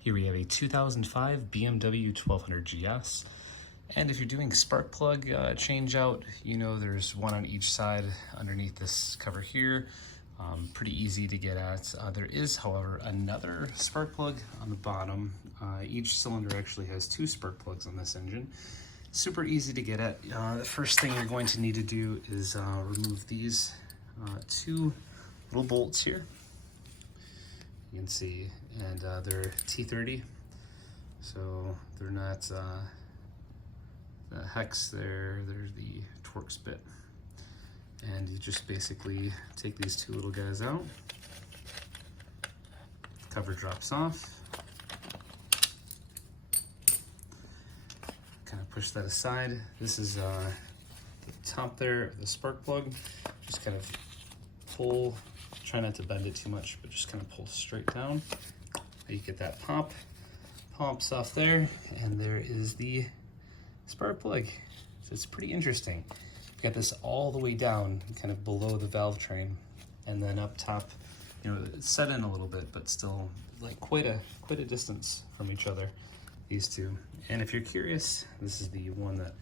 Here we have a 2005 BMW 1200GS. And if you're doing spark plug change out, you know there's one on each side underneath this cover here. Pretty easy to get at. There is, however, another spark plug on the bottom. Each cylinder actually has two spark plugs on this engine. Super easy to get at. The first thing you're going to need to do is remove these two little bolts here. You can see, and they're T30, so they're not the hex there, they're the Torx bit. And you just basically take these two little guys out, cover drops off, kind of push that aside. This is the top there of the spark plug. Just kind of pull, try not to bend it too much, but just kind of pull straight down. You get that pop, pops off there, and there is the spark plug. So it's pretty interesting. You've got this all the way down, kind of below the valve train, and then up top, you know, it's set in a little bit, but still like quite a distance from each other, these two. And if you're curious, this is the one that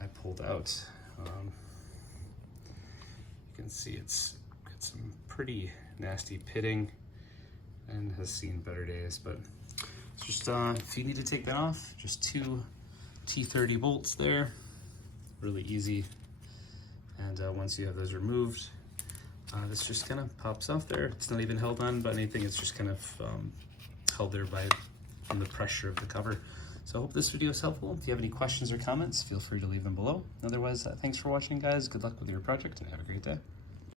I pulled out. You can see it's got some pretty nasty pitting and has seen better days, but it's just if you need to take that off, just two T30 bolts there, really easy. And once you have those removed, this just kind of pops off there. It's not even held on by anything, it's just kind of held there from the pressure of the cover. So I hope this video is helpful. If you have any questions or comments, feel free to leave them below. Otherwise, thanks for watching, guys. Good luck with your project and have a great day.